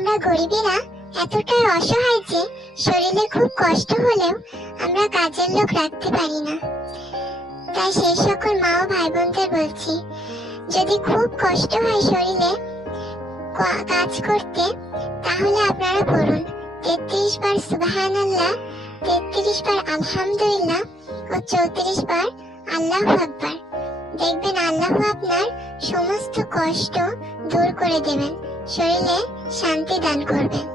আমরা গরিবেরা এতটাই অসহায় যে শরীরে খুব কষ্ট হলেও আমরা কাজের লোক রাখতে পারি না। তাই সেই সকল মা ও ভাই বোনদের বলছি, যদি খুব কষ্ট হয় শরীরে কাজ করতে, তাহলে আপনারা পড়ুন 33 বার সুবহানাল্লাহ, 33 বার আলহামদুলিল্লাহ ও 34 বার আল্লাহু আকবার। দেখবেন আল্লাহ আপনার সমস্ত কষ্ট দূর করে দেবেন, শরীরে শান্তি দান করবেন।